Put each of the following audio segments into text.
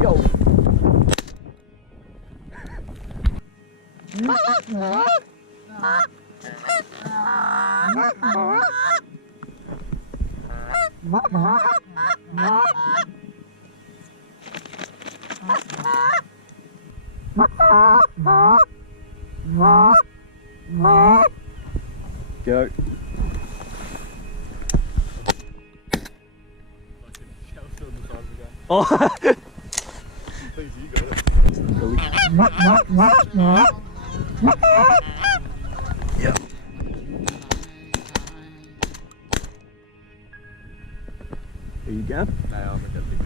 Yo. Go. Oh. Please, you got it. Yep. There you go. No, I'm not gonna think.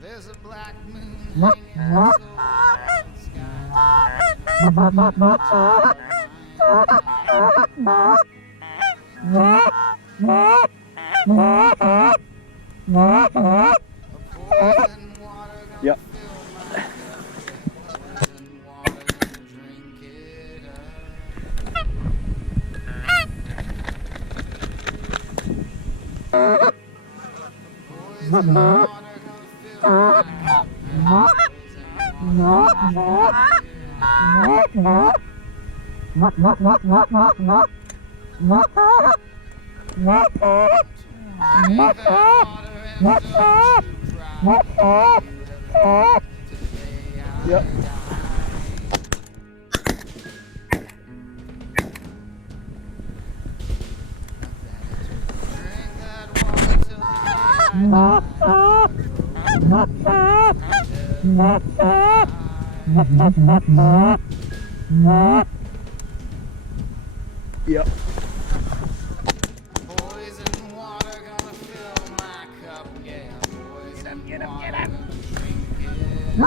There's a black moon. Yep. Yep. Yep. Poison water gonna fill my cup, yeah. Poison get him, get him. Go.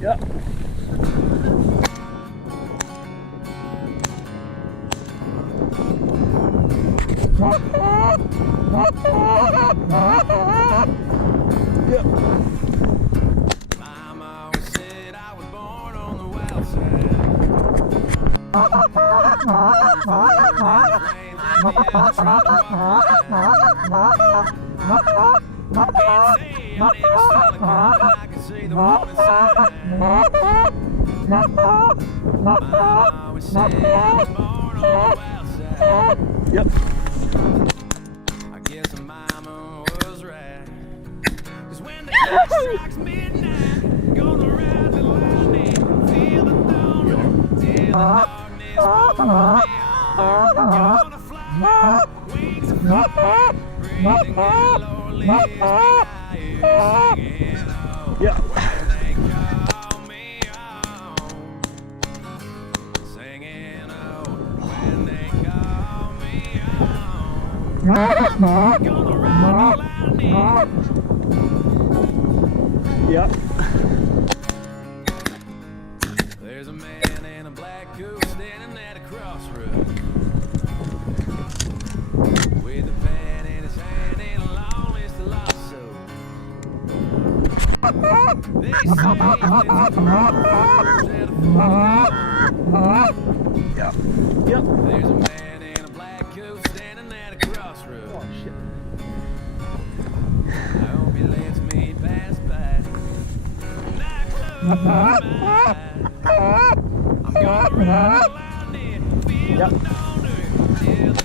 Yep. Yep. Mama always said I was born on the wild side. I can see the warning sign. Mama always said I was born on the wild side. Yep. I guess mama was right. 'Cause when the clock strikes midnight, gonna ride the lightning, feel the thunder, till the darkness pulls me under. Gonna fly, wings of fire, breathing slowly as I hear singing. Yeah. They call me home, singing oh, when they call me home. Gonna ride the lightning. Yep. There's a man in a black goose standing at a crossroads with a pen in his hand and a long list of lost souls. They say there's a Yep. Yep. There's a man in a black goose standing at a crossroads. Oh shit. I hope he lets me pass by. I'm gonna ride the lightning, feel the thunder till the